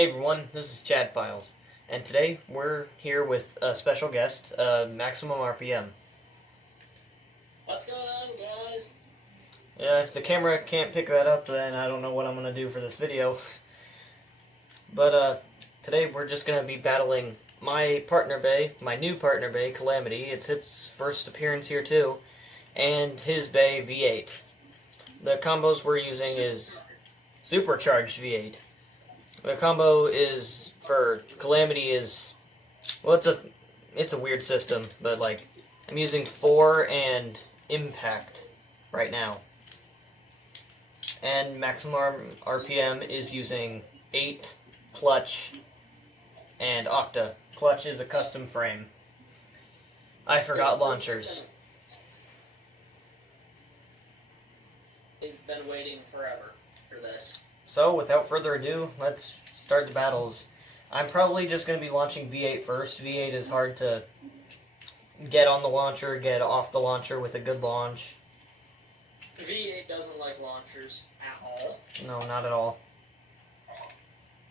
Hey everyone, this is Chad Files, and today we're here with a special guest, MaximumRPM. What's going on, guys? Yeah, if the camera can't pick that up, then I don't know what I'm going to do for this video. But today we're just going to be battling my partner bay, my new partner bay, Calamity. It's its first appearance here too, and his bay, V8. The combos we're using is Supercharged V8. The combo is for Calamity is, well, it's a weird system, but like I'm using 4 and Impact right now, and MaximumRPM is using 8, Clutch, and Octa. Clutch is a custom frame. I forgot launchers. They've been waiting forever for this. So, without further ado, let's start the battles. I'm probably just going to be launching V8 first. V8 is hard to get on the launcher, get off the launcher with a good launch. V8 doesn't like launchers at all. No, not at all.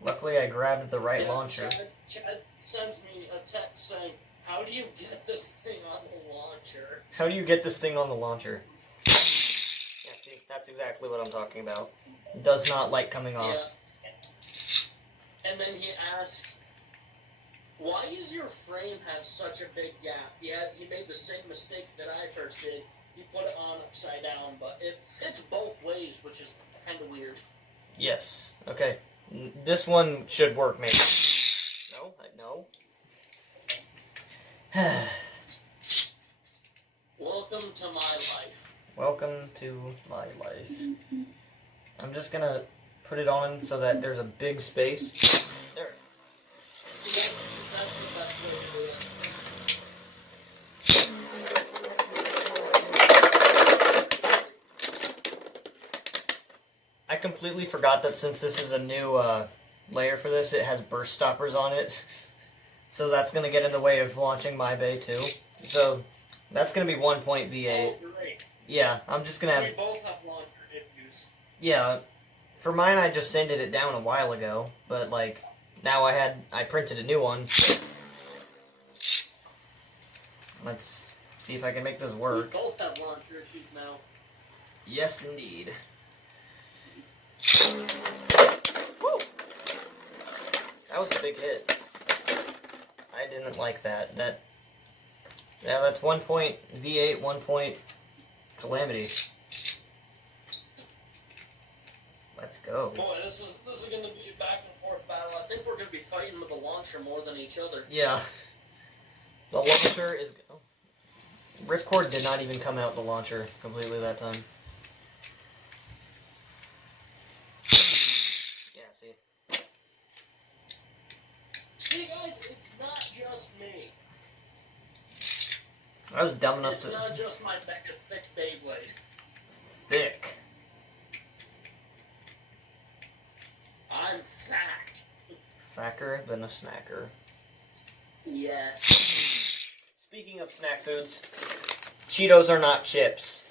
Luckily, I grabbed the right launcher. Chad sends me a text saying, "How do you get this thing on the launcher?" How do you get this thing on the launcher? Yeah, see, that's exactly what I'm talking about. Does not like coming off. Yeah. And then he asks, "Why does your frame have such a big gap?" He made the same mistake that I first did. He put it on upside down, but it fits both ways, which is kind of weird. Yes. Okay. This one should work, maybe. No. Welcome to my life. Welcome to my life. I'm just gonna put it on so that there's a big space. There. Yeah, that's the best way to do it. I completely forgot that since this is a new layer for this, it has burst stoppers on it. So that's gonna get in the way of launching my bay too. So that's gonna be 1 point V8. Oh, great. Yeah, I'm just gonna have. We both have launcher issues. Yeah, for mine I just sanded it down a while ago, but like now I printed a new one. Let's see if I can make this work. We both have launcher issues now. Yes, indeed. Woo! That was a big hit. I didn't like that. Yeah, that's 1 point V8, 1 point Calamity. Let's go. Boy, this is going to be a back and forth battle. I think we're going to be fighting with the launcher more than each other. Yeah. The launcher is... Oh. Ripcord did not even come out the launcher completely that time. Yeah, see? See, guys, it's not just me. I was dumb enough to... It's not just my mega thick Beyblade. Thick. I'm thack. Thacker than a snacker. Yes. Speaking of snack foods, Cheetos are not chips.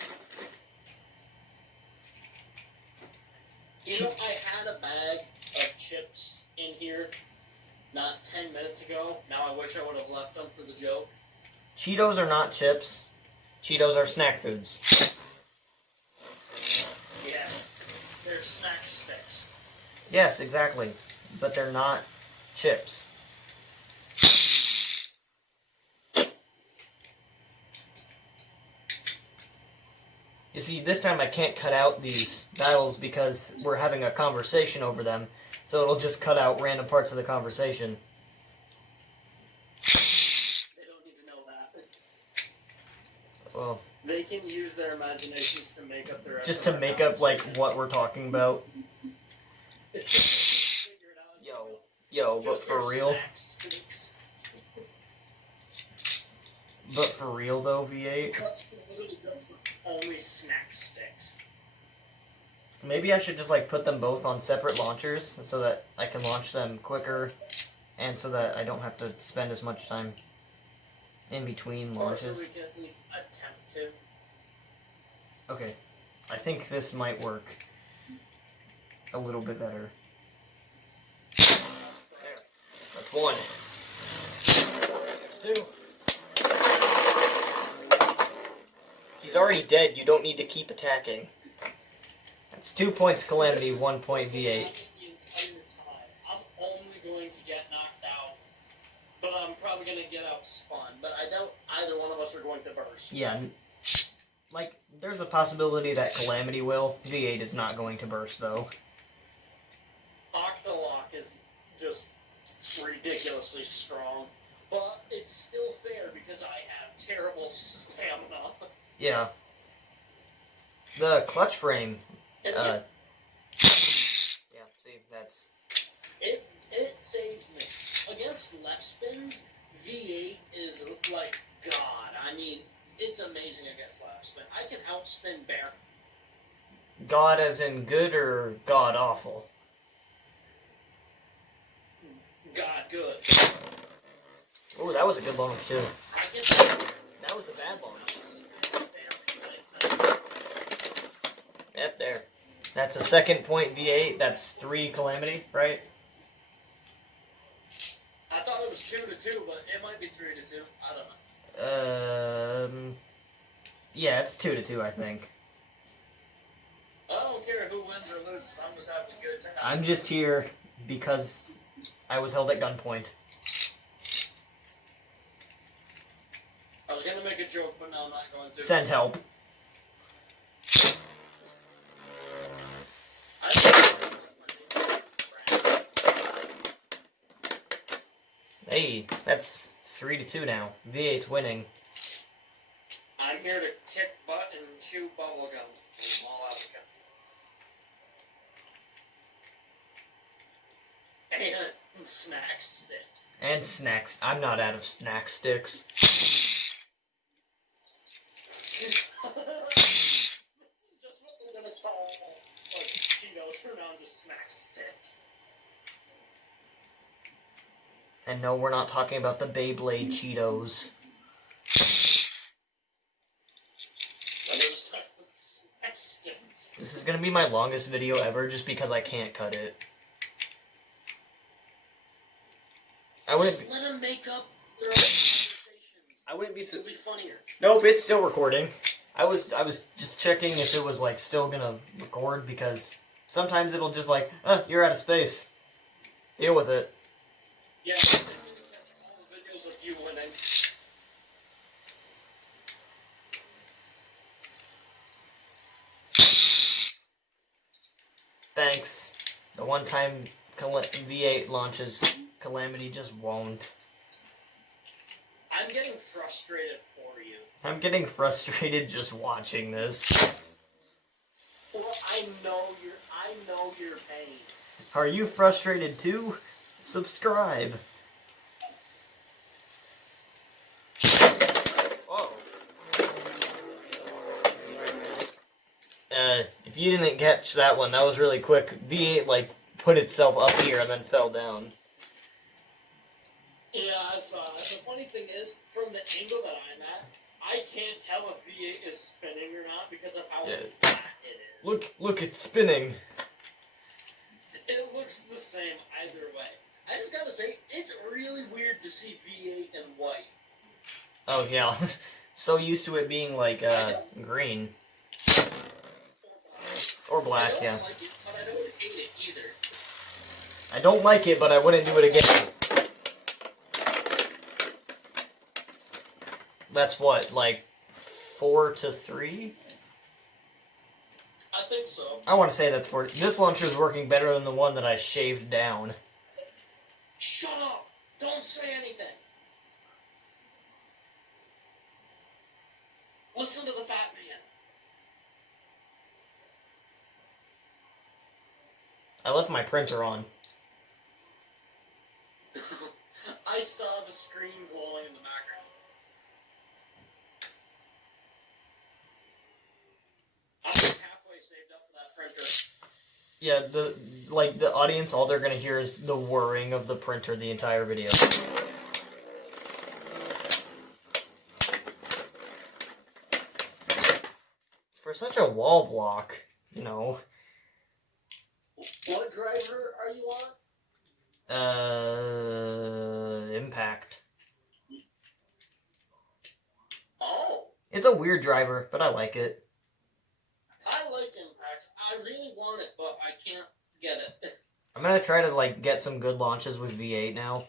You know, I had a bag of chips in here not 10 minutes ago. Now I wish I would have left them for the joke. Cheetos are not chips. Cheetos are snack foods. Yes. They're snack sticks. Yes, exactly. But they're not chips. You see, this time I can't cut out these battles because we're having a conversation over them, so it'll just cut out random parts of the conversation. They don't need to know that. Well, they can use their imaginations to make up their... Just to make up, like, what we're talking about. Yo, but for real? But for real, though, V8? Only snack sticks. Maybe I should just, like, put them both on separate launchers so that I can launch them quicker and so that I don't have to spend as much time in between launches. Or so we can at least attempt to. Okay. I think this might work a little bit better. That's one. There's two. He's already dead. You don't need to keep attacking. That's 2 points Calamity, 1 point V8. The entire time. I'm only going to get knocked out, but I'm probably going to get outspun. But I doubt either one of us are going to burst. Yeah. Like, there's a possibility that Calamity will. V8 is not going to burst, though. Octolock is just ridiculously strong. But it's still fair because I have terrible stamina. Yeah. The clutch frame. Yeah, see, that's... It saves me. Against left spins, V8 is like God. I mean, it's amazing against left spin. I can outspin Bear. God as in good or God awful? God good. Ooh, that was a good launch, too. That was a bad launch. Yep, there. That's a 2nd point V8. That's 3 Calamity, right? I thought it was 2-2, but it might be 3-2. I don't know. Yeah, it's 2-2, I think. I don't care who wins or loses. I'm just having a good time. I'm just here because I was held at gunpoint. I was gonna make a joke, but now I'm not going to. Send help. Hey, that's 3-2 now. V8's winning. I'm here to kick butt and chew bubblegum. I'm all out of gum. And snack stick. And snacks. I'm not out of snack sticks. This is just what we're gonna call like Cheetos from now on just snack sticks. And no, we're not talking about the Beyblade Cheetos. This is gonna be my longest video ever just because I can't cut it. I wouldn't. Just let them make up their own conversations. I wouldn't be. It'll be funnier. Nope, it's still recording. I was just checking if it was like still gonna record because sometimes it'll just like, you're out of space. Deal with it. Yeah, I think we can catch all the videos of you winning. Thanks. The one time V8 launches, Calamity just won't. I'm getting frustrated for you. I'm getting frustrated just watching this. Well, I know your pain. Are you frustrated too? Subscribe. Whoa. If you didn't catch that one, that was really quick. V8 like put itself up here and then fell down. Yeah, I saw it. The funny thing is, from the angle that I'm at, I can't tell if V8 is spinning or not because of how flat it is. Look, it's spinning. It looks the same either way. I just gotta say, it's really weird to see V8 in white. Oh yeah, so used to it being like green or black. Yeah. I don't like it, but I don't hate it either. I don't like it, but I wouldn't do it again. That's what, like 4-3? I think so. I want to say that's 4. This launcher is working better than the one that I shaved down. Shut up! Don't say anything! Listen to the fat man. I left my printer on. I saw the screen glowing in the background. I'm halfway saved up for that printer. Yeah, the audience, all they're gonna hear is the whirring of the printer the entire video. For such a wall block, you know. What driver are you on? It's a weird driver, but I like it. I like Impact. I really want it, but I can't get it. I'm gonna try to, like, get some good launches with V8 now.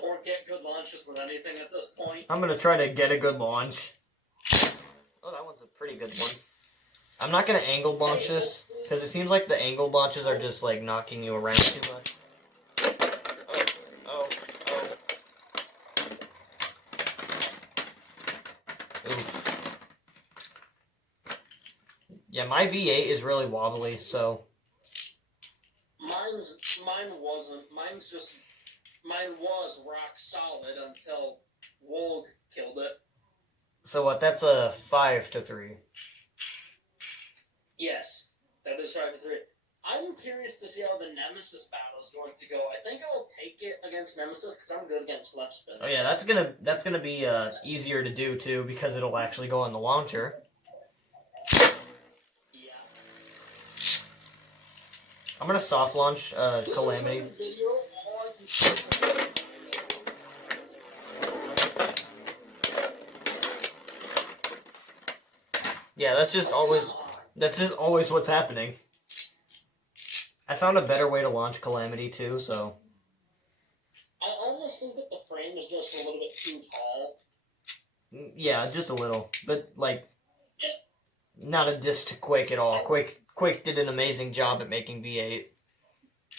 Or get good launches with anything at this point. I'm gonna try to get a good launch. Oh, that one's a pretty good one. I'm not gonna angle launch this, because it seems like the angle launches are just, like, knocking you around too much. Oh. Oof. Yeah, my V8 is really wobbly, so... Mine was rock solid until Wolg killed it. So what, that's a 5-3. Yes, that is 5-3. I'm curious to see how the Nemesis battle is going to go. I think I'll take it against Nemesis because I'm good against left spin. Oh yeah, that's gonna be easier to do too because it'll actually go on the launcher. Yeah. I'm gonna soft launch Calamity. Yeah, that's just always what's happening. I found a better way to launch Calamity too, so. I almost think that the frame is just a little bit too tall. Yeah, just a little, but like, not a diss to Quake at all. Quake did an amazing job at making V8. He did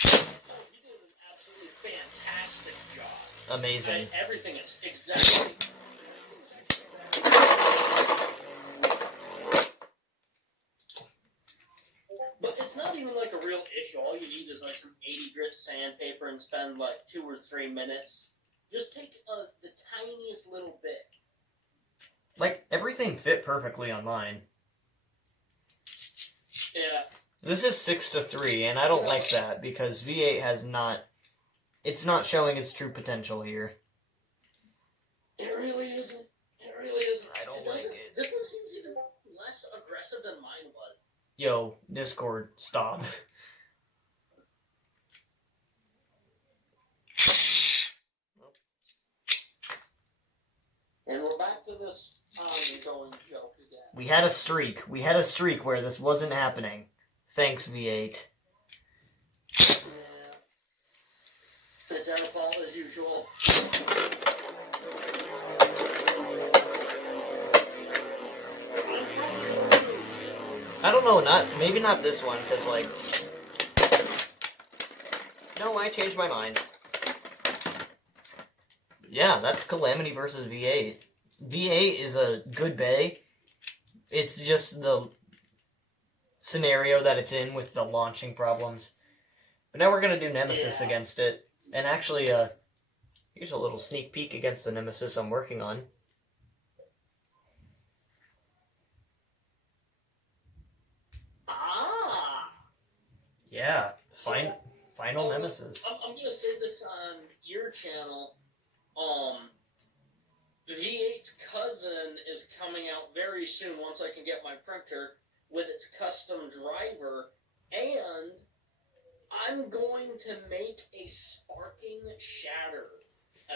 an absolutely fantastic job. Amazing. Everything is exactly. But it's not even like a real issue. All you need is like some 80 grit sandpaper and spend like 2 or 3 minutes. Just take the tiniest little bit. Like, everything fit perfectly on mine. Yeah. This is 6-3, and I don't like that because V8 has not. It's not showing its true potential here. It really isn't. It really isn't. I don't like it. This one seems even less aggressive than mine was. Yo, Discord, stop. And we're back to this going joke again. We had a streak. We had a streak where this wasn't happening. Thanks, V8. Yeah. It's our fault as usual. I don't know, maybe not this one, because, like... No, I changed my mind. Yeah, that's Calamity versus V8. V8 is a good bay. It's just the scenario that it's in with the launching problems. But now we're going to do Nemesis against it. And actually, here's a little sneak peek against the Nemesis I'm working on. Yeah, final Nemesis. I'm gonna say this on your channel. V8's cousin is coming out very soon once I can get my printer with its custom driver, and I'm going to make a sparking shatter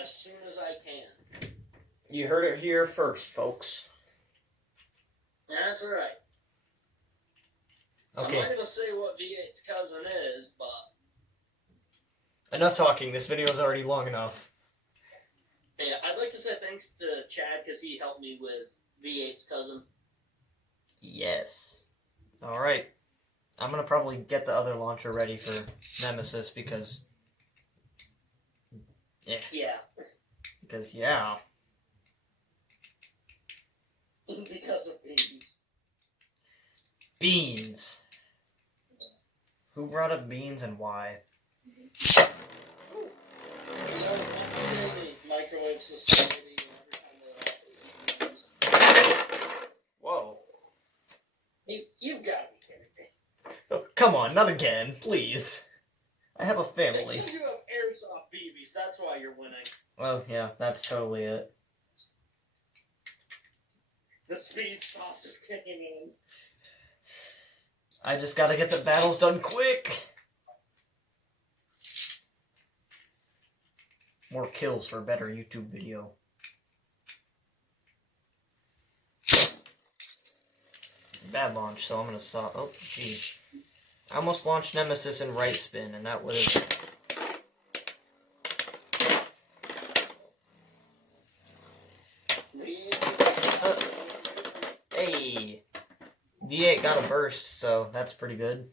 as soon as I can. You heard it here first, folks. That's right. Okay. I'm not going to say what V8's cousin is, but... Enough talking. This video is already long enough. Yeah, I'd like to say thanks to Chad, because he helped me with V8's cousin. Yes. Alright. I'm going to probably get the other launcher ready for Nemesis, because... Yeah. Yeah. Because, yeah. Because of beans. Beans. Who brought up beans and why? So, microwave society and every time Whoa. You've got to be kidding me. Oh, come on, not again, please. I have a family. It's because you have airsoft BBs, that's why you're winning. Oh, yeah, that's totally it. The speed soft is kicking in. I just gotta get the battles done quick. More kills for a better YouTube video. bad launch, so I'm gonna stop. Oh, jeez. I almost launched Nemesis in right spin, and that would have... Hey! V8 got a burst, so that's pretty good.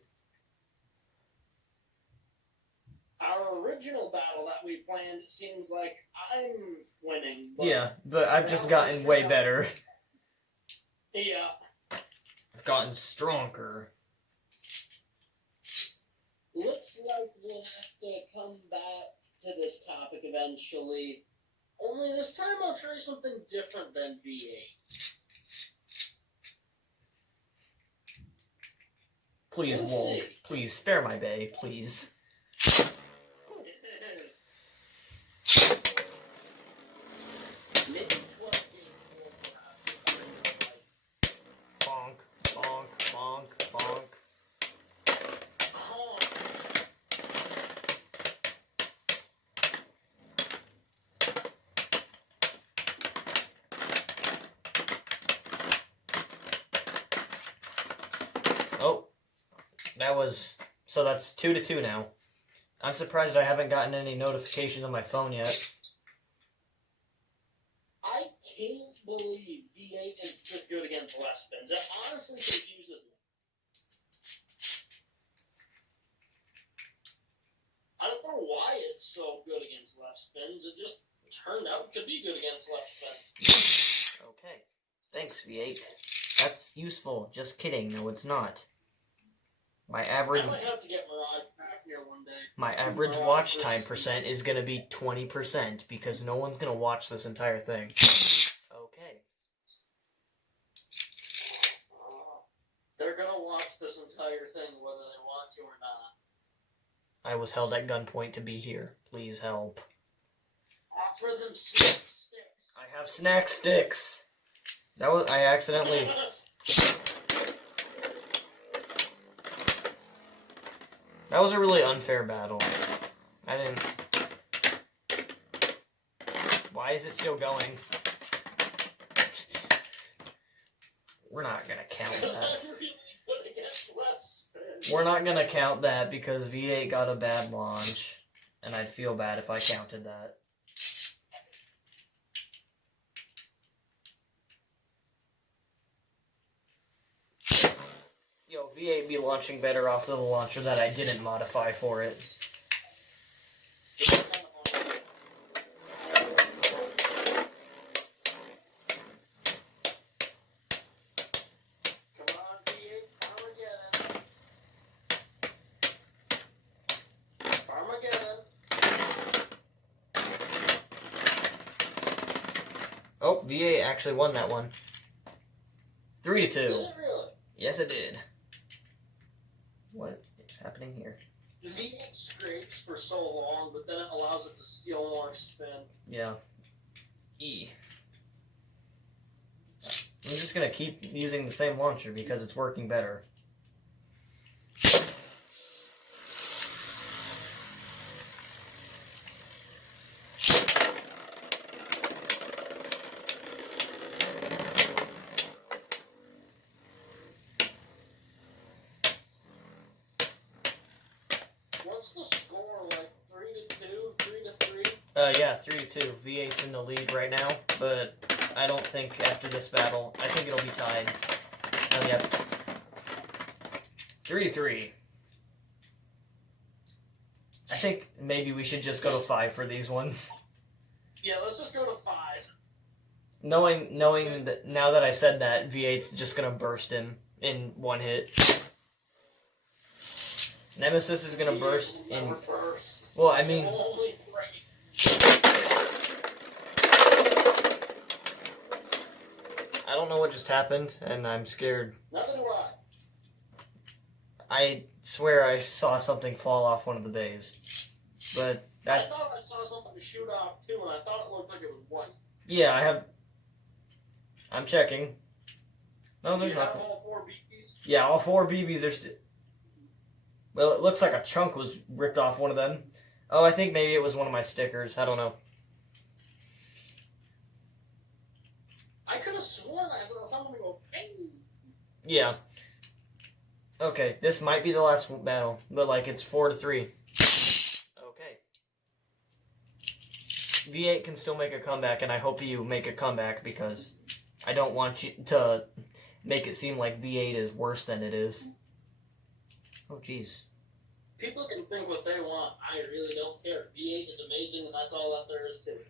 Our original battle that we planned, it seems like I'm winning. But yeah, but I've just gotten way better. Yeah. I've gotten stronger. Looks like we'll have to come back to this topic eventually. Only this time I'll try something different than V8. Please, We'll Wolf. see. Please, spare my bay, please. Maybe 12 Bonk, bonk, bonk, bonk. Oh, that was... So that's 2-2 now. I'm surprised I haven't gotten any notifications on my phone yet. I can't believe V8 is this good against left spins. It honestly confuses me. I don't know why it's so good against left spins. It just turned out to be good against left spins. Okay. Thanks, V8. That's useful. Just kidding. No, it's not. My average... I might have to get Mirage back here one day. My average watch time percent is going to be 20% because no one's going to watch this entire thing. Okay. They're going to watch this entire thing whether they want to or not. I was held at gunpoint to be here. Please help. Offer them snack sticks. I have snack sticks. That was... I accidentally... That was a really unfair battle. I didn't... Why is it still going? We're not gonna count that. We're not gonna count that because V8 got a bad launch. And I'd feel bad if I counted that. Yo, V8 be launching better off of the launcher that I didn't modify for it. Come on, V8, Armageddon. Oh, V8 actually won that one. 3-2. Did it really? Yes, it did. What is happening here? V8 scrapes for so long, but then it allows it to steal more spin. Yeah. E. I'm just gonna keep using the same launcher because it's working better. What's the score, like 3-2, 3-3? Yeah, 3-2. V8's in the lead right now, but I don't think after this battle, I think it'll be tied. Oh, yeah. 3-3. I think maybe we should just go to 5 for these ones. Yeah, let's just go to 5. Knowing that now that I said that, V8's just gonna burst him in one hit. Nemesis is gonna burst in. Burst. Well, I mean. Only 3. I don't know what just happened, and I'm scared. Neither do I. I swear I saw something fall off one of the bays. But that's... I thought I saw something shoot off too, and I thought it looked like it was white. Yeah, I have... I'm checking. No, there's You have nothing. all 4 BBs? Yeah, all 4 BBs are still... Well, it looks like a chunk was ripped off one of them. Oh, I think maybe it was one of my stickers. I don't know. I could have sworn I saw something go bang. Yeah. Okay, this might be the last battle, but like it's 4-3. Okay. V8 can still make a comeback, and I hope you make a comeback because I don't want you to make it seem like V8 is worse than it is. Oh, jeez. People can think what they want. I really don't care. V8 is amazing, and that's all that there is to it.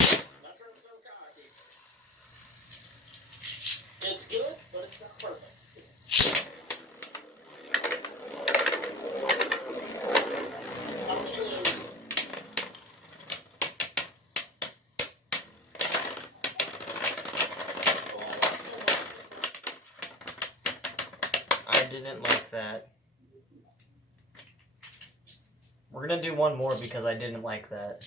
I'm not trying to sound cocky. It's good, but it's not perfect. I'm feeling I didn't like that. We're gonna do one more because I didn't like that.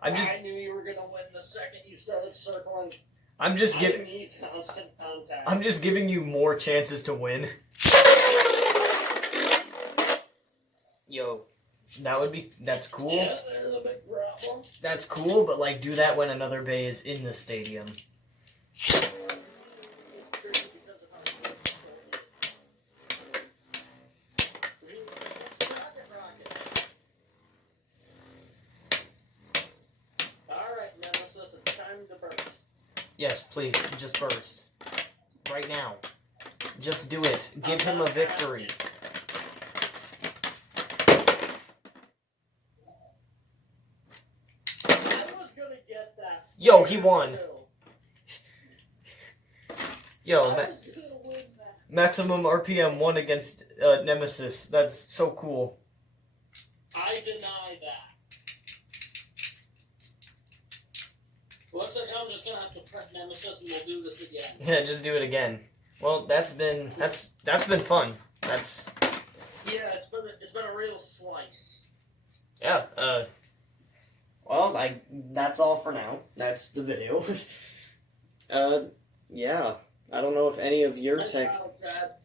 I knew you were gonna win the second you started circling. I'm just I giving. need constant contact. I'm just giving you more chances to win. Yo, that's cool. Yeah, there's a big problem. That's cool, but like do that when another bay is in the stadium. It's tricky because of how you control it. Rocket. Alright, Nemesis, it's time to burst. Yes, please, just burst. Right now. Just do it. Give him a victory. I was gonna get that. Yo, he won. Yo, I was gonna win that. Maximum RPM won against Nemesis. That's so cool. I deny that. Looks like I'm just gonna have to prep Nemesis and we'll do this again. Yeah, just do it again. Well, that's been fun. Yeah, it's been a real slice. Yeah, well, that's all for now. That's the video. Yeah. I don't know if any of your Nice tech... battle, Chad.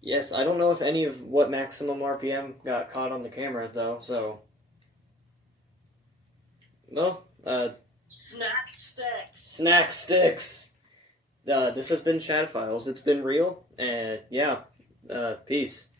Yes, I don't know if any of what maximum RPM got caught on the camera, though, so... Well, Snack sticks. Snack sticks! This has been Chat Files. It's been real, and yeah, peace.